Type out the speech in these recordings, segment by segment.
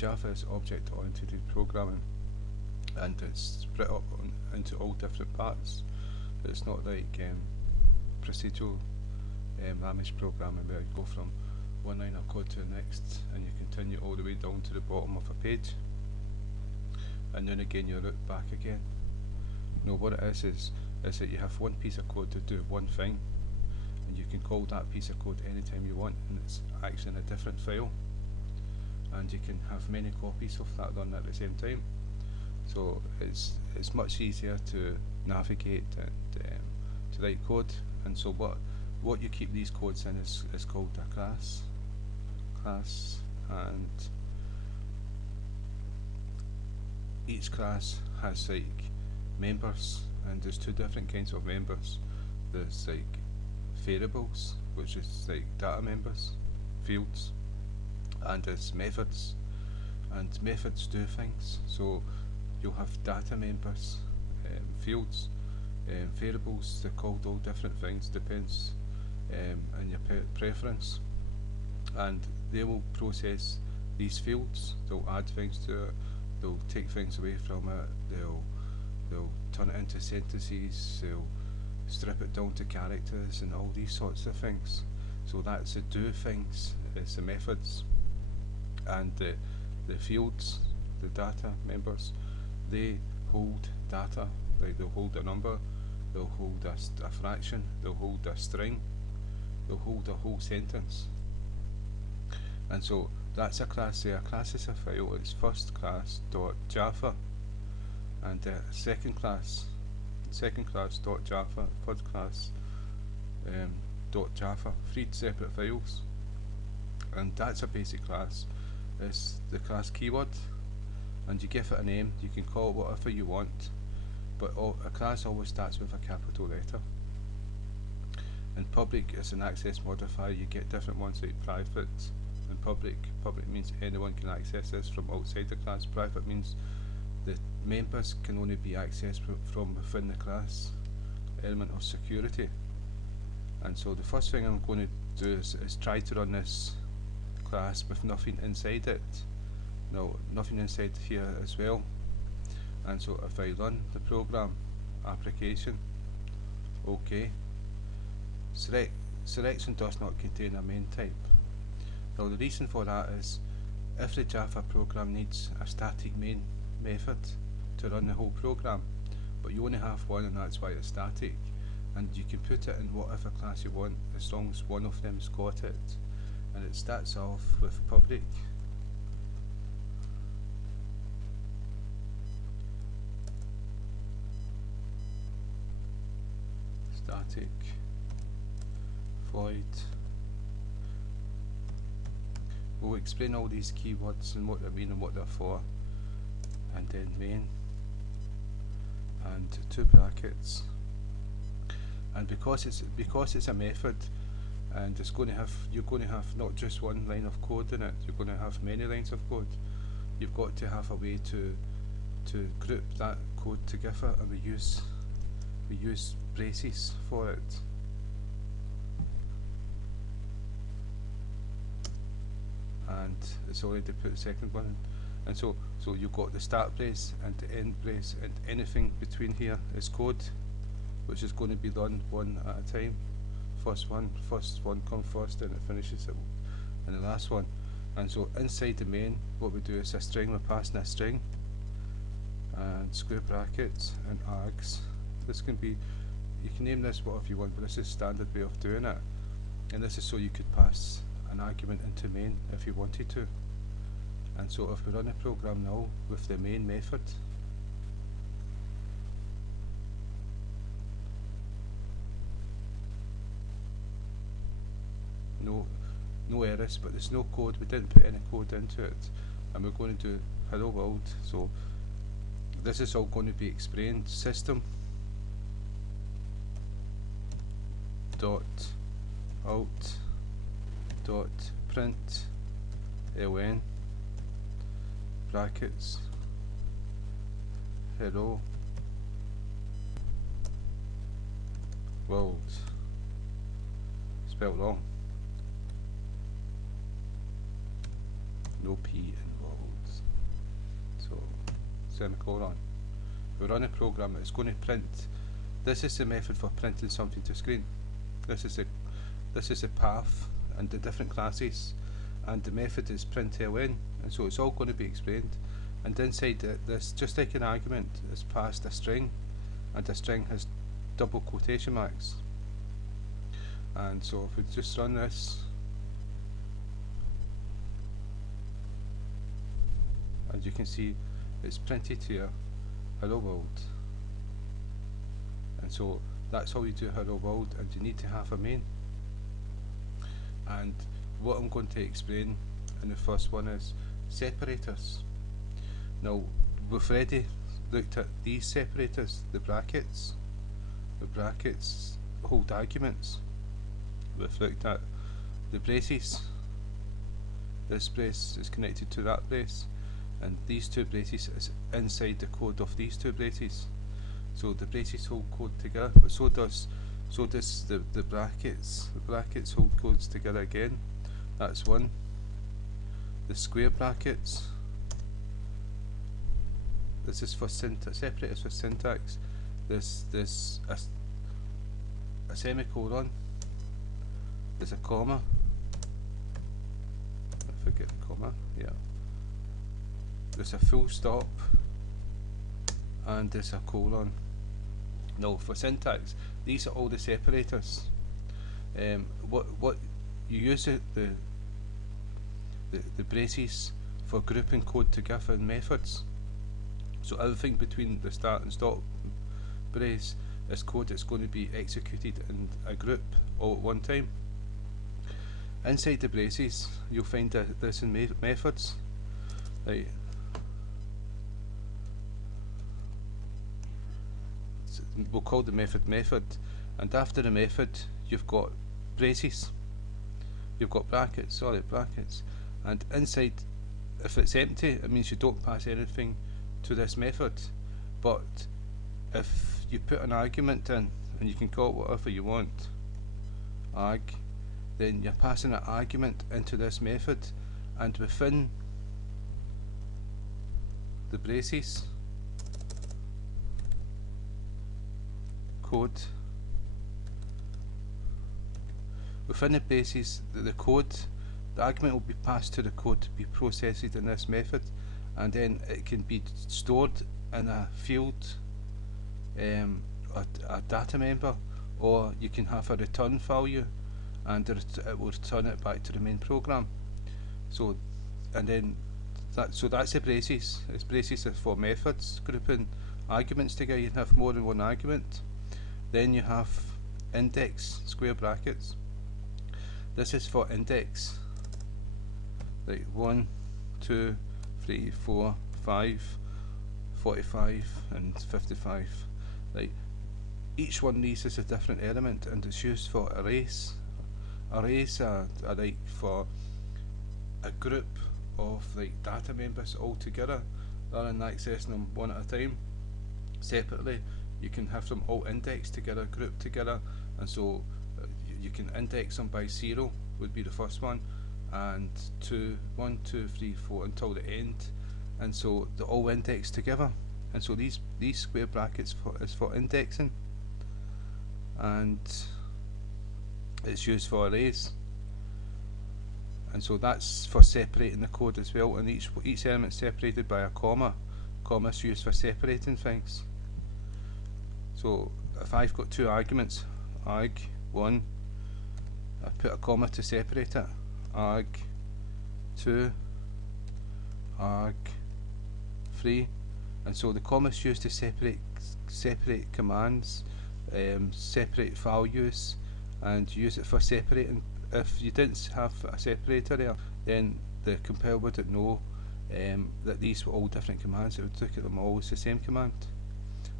Java is object-oriented programming, and it's split up into all different parts. It's not like procedural language programming where you go from one line of code to the next and you continue all the way down to the bottom of a page, and then again you route back again. No, what it is that you have one piece of code to do one thing, and you can call that piece of code anytime you want, and it's actually in a different file, and you can have many copies of that run at the same time. So it's much easier to navigate and to write code. And so what you keep these codes in is called a class, and each class has like members, and there's two different kinds of members. There's like variables, which is like data members, fields, and there's methods, and methods do things. So you'll have data members, fields, variables. They're called all different things, depends on your preference, and they will process these fields. They'll add things to it, they'll take things away from it, they'll turn it into sentences, they'll strip it down to characters and all these sorts of things. So that's the do things, it's the methods. And the fields, the data members, they hold data. Like they'll hold a number, they'll hold a fraction, they'll hold a string, they'll hold a whole sentence. And so that's a class there. A class is a file. It's first class dot Java, and second class dot Java, third class dot Java. 3 separate files, and that's a basic class. It's the class keyword, and you give it a name. You can call it whatever you want, but a class always starts with a capital letter. And public is an access modifier. You get different ones like private and public. Public means anyone can access this from outside the class. Private means the members can only be accessed from within the class. Element of security. And so the first thing I'm going to do is try to run this class with nothing inside it. No, nothing inside here as well. And so if I run the program, application, OK, selection does not contain a main type. Now the reason for that is if the Java program needs a static main method to run the whole program, but you only have one, and that's why it's static, and you can put it in whatever class you want as long as one of them's got it, and it starts off with public. Static void. We'll explain all these keywords and what they mean and what they're for, and then main, and 2 brackets. And because it's a method, and it's going to have, you're going to have not just one line of code in it, you're going to have many lines of code. You've got to have a way to group that code together, and we use braces for it. And it's already put the second one in. And so you've got the start brace and the end brace, and anything between here is code, which is going to be done one at a time. First one come first, and it finishes it in the last one. And so inside the main, what we do is a string. We're passing a string, and square brackets and args. This can be, you can name this whatever you want, but this is standard way of doing it. And this is so you could pass an argument into main if you wanted to. And so if we run a program now with the main method, no errors, but there's no code. We didn't put any code into it, and we're going to do hello world. So this is all going to be explained. System dot out dot print ln brackets hello world, spelled wrong, no P in world. semicolon. We run a program, it's going to print. This is the method for printing something to screen. This is the path and the different classes, and the method is println, and so it's all going to be explained. And inside this, just like an argument, is passed a string, and the string has double quotation marks. And so if we just run this, and you can see it's printed here, hello world. And so that's how you do hello world, and you need to have a main. And what I'm going to explain in the first one is separators. Now, we've already looked at these separators, the brackets. The brackets hold arguments. We've looked at the braces. This brace is connected to that brace, and these two braces is inside the code of these two braces. So the braces hold code together, but so does the brackets. The brackets hold codes together again. That's one. The square brackets. This is for syntax. Separators for syntax. This a semicolon. There's a comma. I forget the comma. Yeah. There's a full stop, and there's a colon. Now for syntax, these are all the separators. What you use the braces for grouping code together in methods. So everything between the start and stop brace is code that's going to be executed in a group all at one time. Inside the braces, you'll find this in methods. Right. We'll call the method, and after the method you've got braces, you've got brackets, and inside, if it's empty, it means you don't pass anything to this method. But if you put an argument in, and you can call it whatever you want, arg, then you're passing an argument into this method, and within the braces code, within the braces, the code, the argument will be passed to the code to be processed in this method, and then it can be stored in a field, a data member, or you can have a return value, and it will return it back to the main program. So, and then that's the braces. It's braces for methods, grouping arguments together. You can have more than one argument. Then you have index, square brackets. This is for index, like 1, 2, 3, 4, 5, 45 and 55. Like each one of these is a different element, and it's used for arrays. Arrays are like for a group of like data members all together, rather than accessing them one at a time. Separately, you can have them all indexed together, grouped together, and so you can index them by 0 would be the first one, and 1, 2, 3, 4 until the end, and so they're all indexed together. And so these square brackets is for indexing, and it's used for arrays, and so that's for separating the code as well. And each element separated by a comma. Comma is used for separating things. So if I've got two arguments, arg1, I put a comma to separate it, arg2, arg3, and so the comma is used to separate commands, separate values, and use it for separating. If you didn't have a separator there, then the compiler wouldn't know that these were all different commands. It would look at them all as the same command,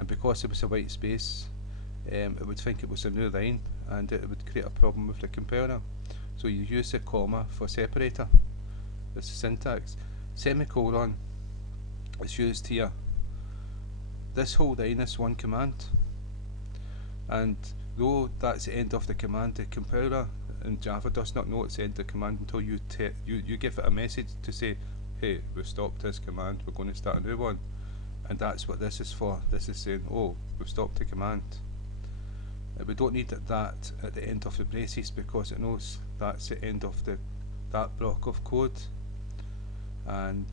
and because there was a white space, it would think it was a new line, and it would create a problem with the compiler. So you use the comma for separator. This is syntax. Semicolon is used here. This whole line is one command, and though that's the end of the command, the compiler in Java does not know it's the end of the command until you give it a message to say, hey, we've stopped this command, we're going to start a new one. and that's what this is for. This is saying, oh, we've stopped the command. We don't need that at the end of the braces because it knows that's the end of that block of code. And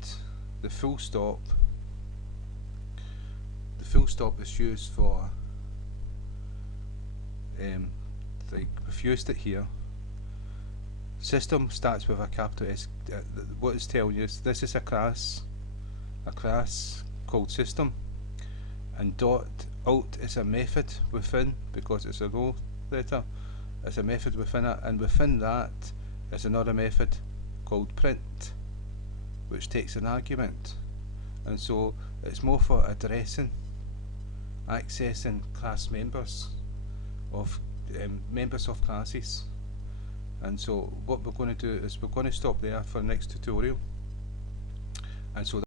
the full stop is used for like we've used it here. System starts with a capital S. What it's telling you is this is a class called system, and dot alt is a method within, because it's a row letter. It's a method within it, and within that is another method called print, which takes an argument. And so it's more for addressing, accessing class members of classes. And so what we're going to do is we're going to stop there for the next tutorial. And so